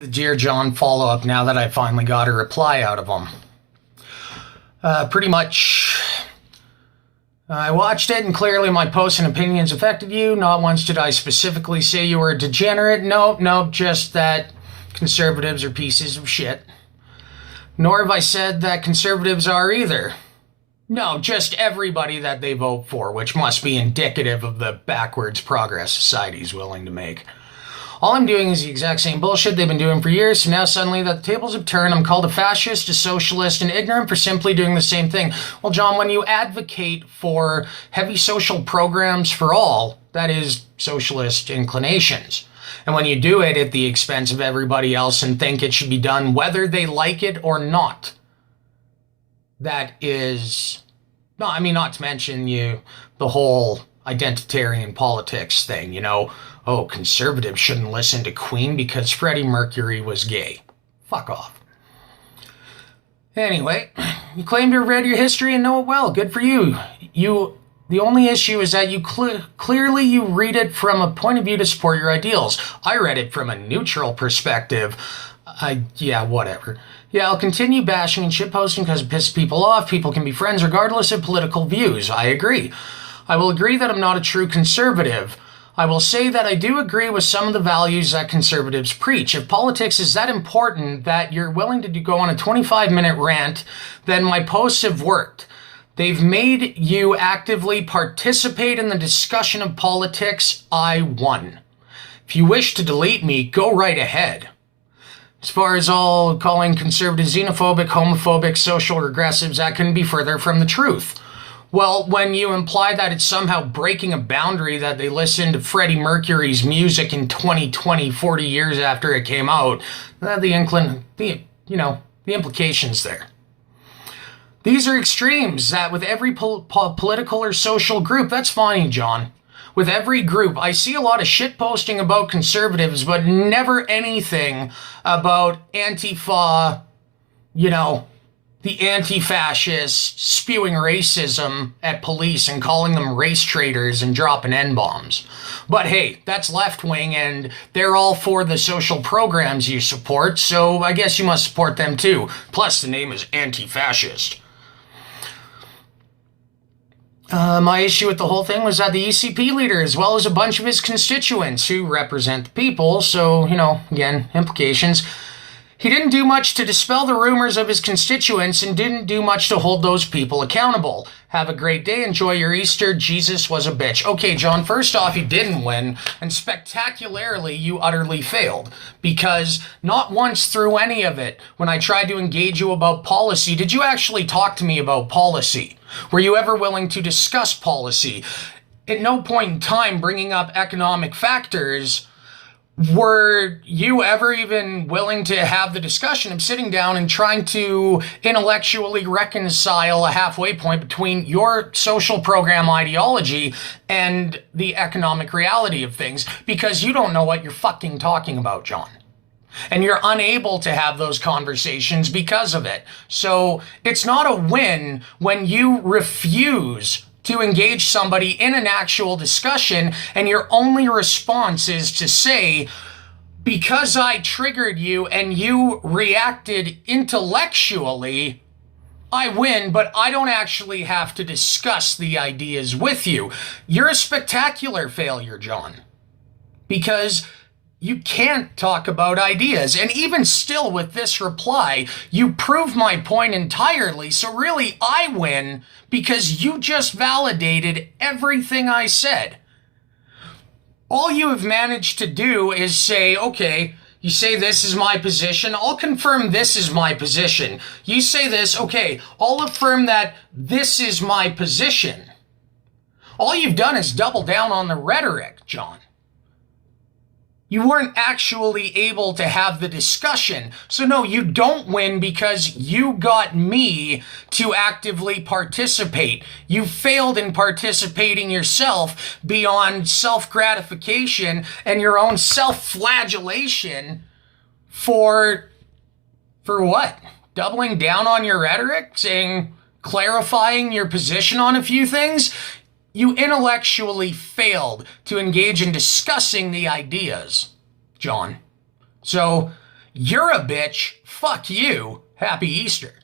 Dear John follow-up now that I finally got a reply out of him. Pretty much, I watched it and clearly my posts and opinions affected you. Not once did I specifically say you were a degenerate. No, just that conservatives are pieces of shit. Nor have I said that conservatives are either. No, just everybody that they vote for, which must be indicative of the backwards progress society's willing to make. All I'm doing is the exact same bullshit they've been doing for years, so now suddenly that the tables have turned, I'm called a fascist, a socialist, and ignorant for simply doing the same thing. Well, John, when you advocate for heavy social programs for all, that is socialist inclinations. And when you do it at the expense of everybody else and think it should be done whether they like it or not, that is... No, I mean, not to mention the whole identitarian politics thing, oh, conservatives shouldn't listen to Queen because Freddie Mercury was gay. Fuck off. Anyway, you claim to have read your history and know it well. Good for you. The only issue is that you clearly you read it from a point of view to support your ideals. I read it from a neutral perspective. Yeah, whatever. Yeah, I'll continue bashing and shitposting because it pisses people off. People can be friends regardless of political views. I agree. I will agree that I'm not a true conservative. I will say that I do agree with some of the values that conservatives preach. If politics is that important that you're willing to go on a 25-minute rant, then my posts have worked. They've made you actively participate in the discussion of politics. I won. If you wish to delete me, go right ahead. As far as all calling conservatives xenophobic, homophobic, social regressives, that couldn't be further from the truth. Well, when you imply that it's somehow breaking a boundary that they listened to Freddie Mercury's music in 2020, 40 years after it came out, the implications there. These are extremes that with every political or social group, that's fine, John. With every group, I see a lot of shit posting about conservatives, but never anything about Antifa, the anti-fascists spewing racism at police and calling them race traitors and dropping N-bombs. But hey, that's left-wing and they're all for the social programs you support, so I guess you must support them too. Plus, the name is anti-fascist. My issue with the whole thing was that the ECP leader, as well as a bunch of his constituents who represent the people, so, again, implications, he didn't do much to dispel the rumors of his constituents and didn't do much to hold those people accountable. Have a great day. Enjoy your Easter. Jesus was a bitch. Okay, John, first off, you didn't win, and spectacularly, you utterly failed. Because not once through any of it, when I tried to engage you about policy, did you actually talk to me about policy? Were you ever willing to discuss policy? At no point in time bringing up economic factors, were you ever even willing to have the discussion of sitting down and trying to intellectually reconcile a halfway point between your social program ideology and the economic reality of things? Because you don't know what you're fucking talking about, John. And you're unable to have those conversations because of it. So it's not a win when you refuse to engage somebody in an actual discussion and your only response is to say, because I triggered you and you reacted intellectually, I win, but I don't actually have to discuss the ideas with you. You're a spectacular failure, John. Because you can't talk about ideas. And even still with this reply, you prove my point entirely. So really, I win because you just validated everything I said. All you have managed to do is say, okay, you say this is my position. I'll confirm this is my position. You say this, okay, I'll affirm that this is my position. All you've done is double down on the rhetoric, John. You weren't actually able to have the discussion. So no, you don't win because you got me to actively participate. You failed in participating yourself beyond self-gratification and your own self-flagellation for what? Doubling down on your rhetoric? Clarifying your position on a few things? You intellectually failed to engage in discussing the ideas, John. So You're a bitch. Fuck you. Happy Easter.